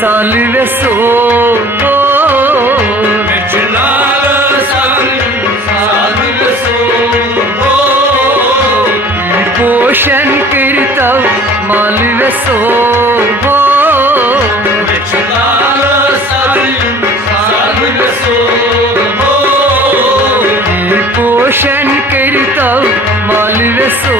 साल वेसो पोषण करतव माल वेसो पोषण करतव माल वेसो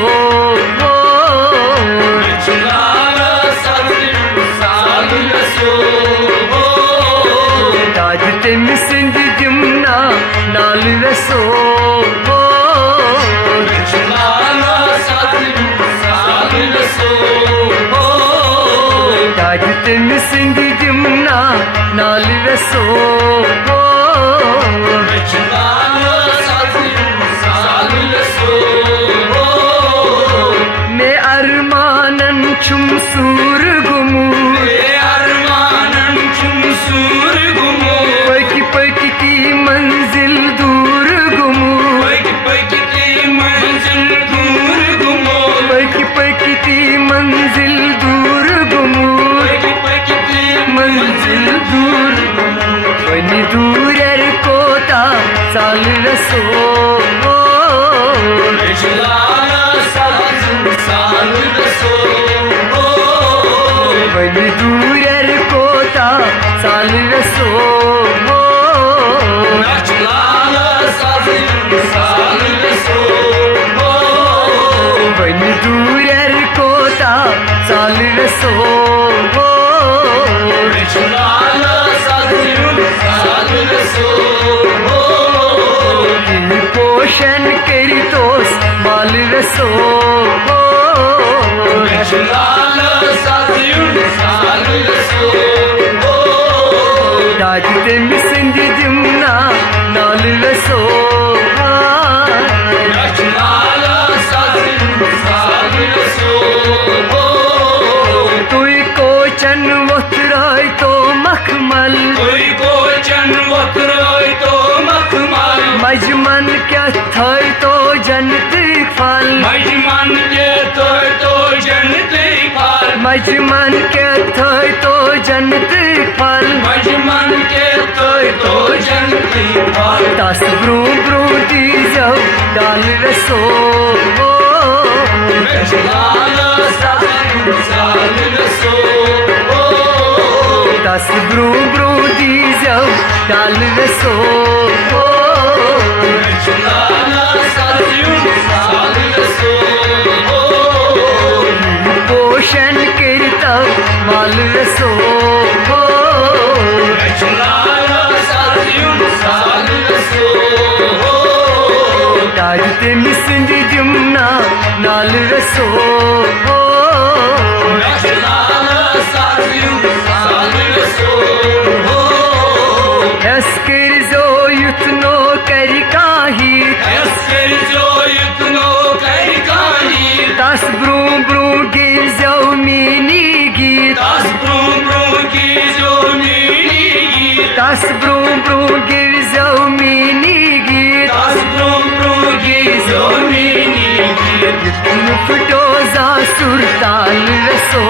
ताज तेम सिंध जमुना नाल वेसो ताज तेम सिंध जमुना नाल वेसो मैं अरमानन छुम सूर गुमू पकी पकी की मंजिल दूर गुमू पकी पकी की मंजिल दूर गुमू मंजिल दूर वनी दूर कोता साल रसो वनी दूर कोता साल रसो वनी दूर कोता साल रसो पोषण करितोस माल रसो ताज तेम सिंध जमुना नाल रसो तुई को चन वतराय तो मखमल मजमन क्या थाय तो जन्नत फल मजमन के थाय तो जन्नत फल दस ब्रू ब्रू दी जब डाल रसो दस ब्रू ब्रू दी जब डाल रसो पोषण करतव माल रसो ताज तेम सिंध जमुना नाल रसो कर जो युतनो कर काही दस ब्रू ब्रू गिर जाओ मीनी गीत दस ब्रू ब्रू गिर जाओ मीनी गीत फुटो जा सुरताल रसो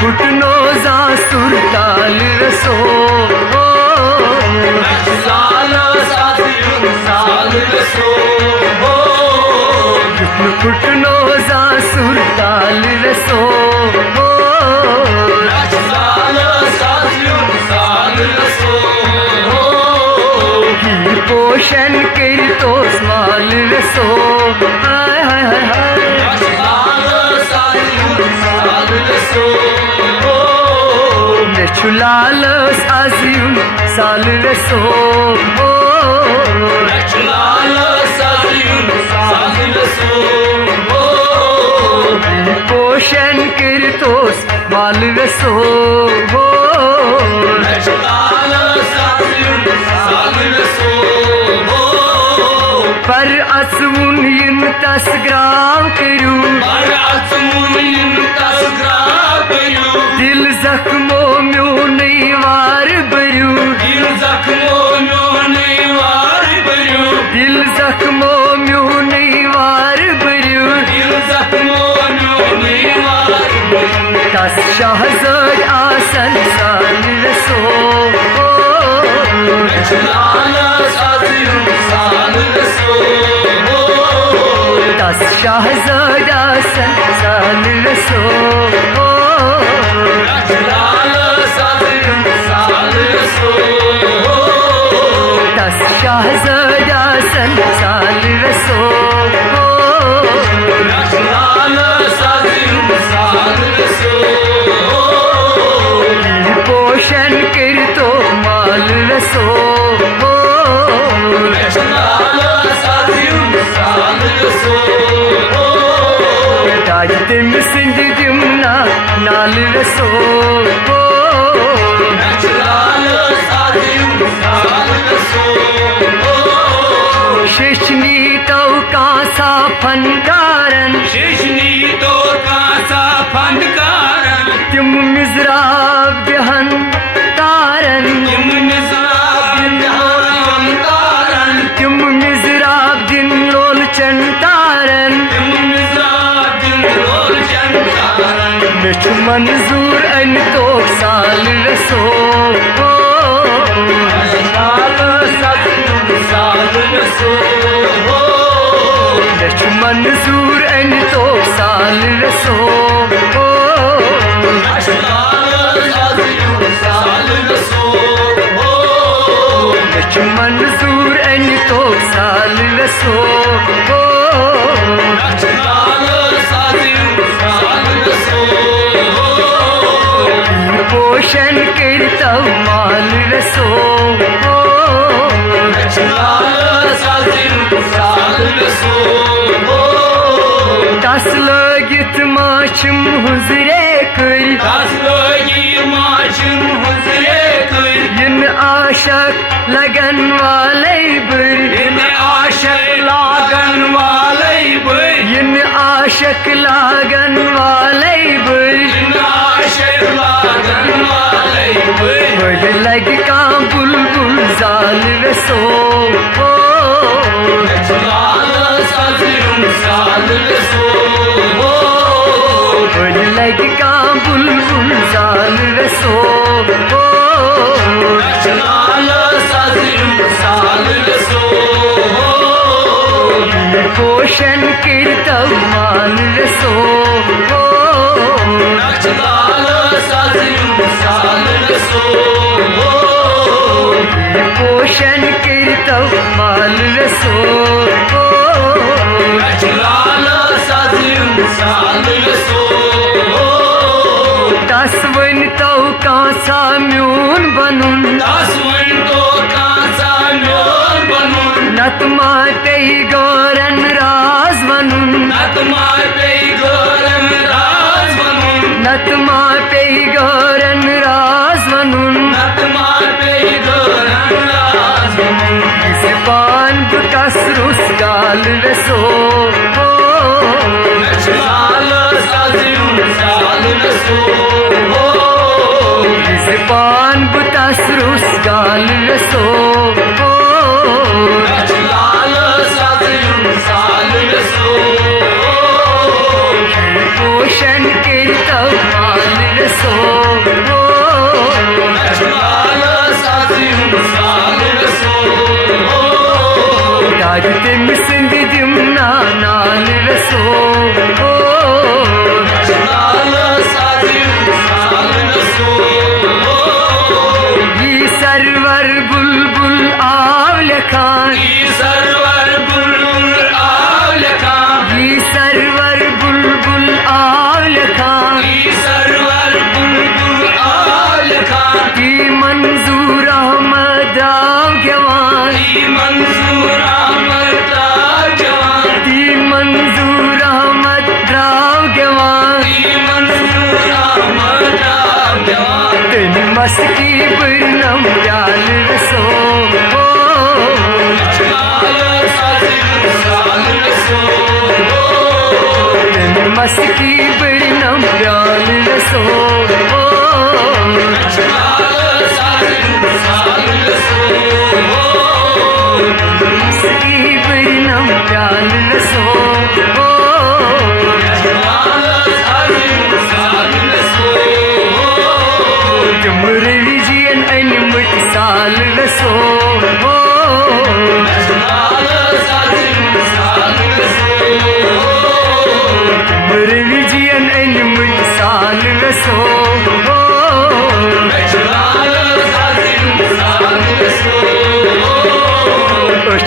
फुटनो जा सुरताल रसो फुटनो जा सुरताल रसो पोषण करतोस माल रसो हाय हाय हाय हाय छुलालस आजिम साल रसो पोषण करतोस माल रसो पर असमुन इन 10 ग्राम करूं दिल जख्मो म्यो नहीं वार बरू दिल जख्मो म्यो नहीं वार 10 शहज़ाद आसन साल रसो 10 शहज़ाद आसन साल रसो 10 शहज़ाद आसन साल रसो 10 पोषण कर तो माल रसो ताज तिम सिंध दिमना नाल रसो शेषनी तो कासा फनकारन तिम मिज़राब जहन तारन तिम मिज़राब दिन लोल चंतारन मेछ मंजूर अन तो साल रसो मेछ मंजूर अन तो साल रसो मेछ मंजूर अन तो साल रसो पोषण करता माल रसो तस लगित माछम हुजरे कर इन आशक लगन वाले बर इन आशक लागन वाले बर बड़ लग का बुलबुल जाल रसो बड़ लग का बुलबुल जाल रसो पोषण करता माल रसो पोषण करता माल रसो दस वन तो कांसा म्यून बनून नतमा ते गौरन राज बनून नतमा पे गौरन राज बनून ज़बान बकसरुस गाल रसो ज़बान बकसरुस गाल रसो पोषण करता माल रसो ताज तिम सिंध दिमना नाल रसो ये सरवर बुलबुल आवल खान ये सरवर बुलबुल आवल खान की मंजूर अहमद राव जवान की मंजूर अहमद राव जवान तिन मस्की बरनम जाल रसो तिन मस्की बरनम जाल रसो मस्की बरनम जाल रसो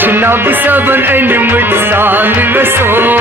जनाब सबन अनमुत साल रसो